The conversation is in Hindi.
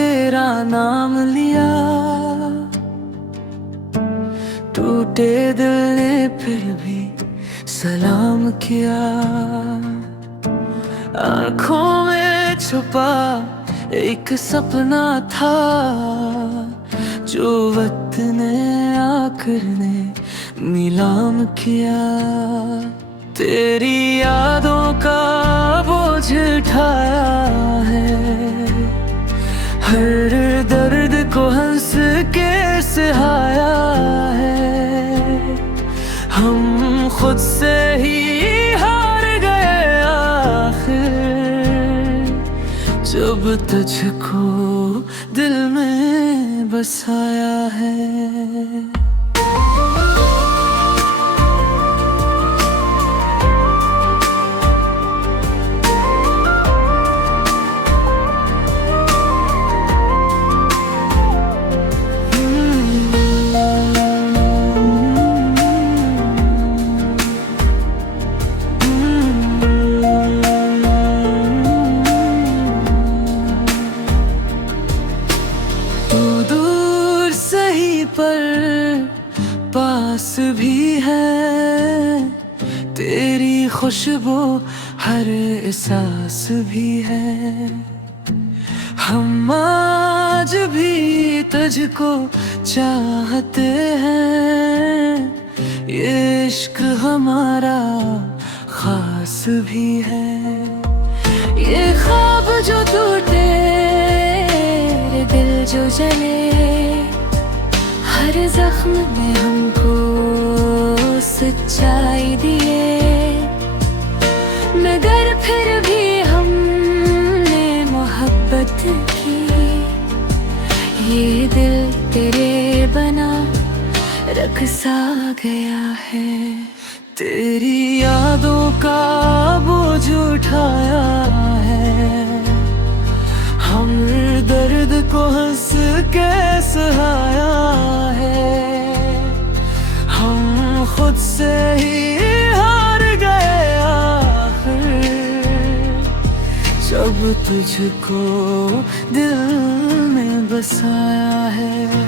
तेरा नाम लिया, टूटे दिल ने फिर भी सलाम किया। आँखों में छुपा एक सपना था, जो वक्त ने आकर ने नीलाम किया। तेरी यादों का बोझ उठाया है, हर दर्द को हंस के सहाया है। हम खुद से ही हार गए आखिर, जब तुझको दिल में बसाया है। पर पास भी है, तेरी खुशबू हर एहसास भी है। हम आज भी तुझको चाहते हैं, ये इश्क हमारा खास भी है। ये ख्वाब जो टूटे, दिल जो जले, हर जख्म में हमको सच्चाई दिए। मगर फिर भी हमने मोहब्बत की, ये दिल तेरे बना रख सा गया है। तेरी यादों का बोझ उठाया है, हम दर्द को हंस के सहाया है। हम खुद से ही हार गए आखिर, जब तुझको दिल में बसाया है।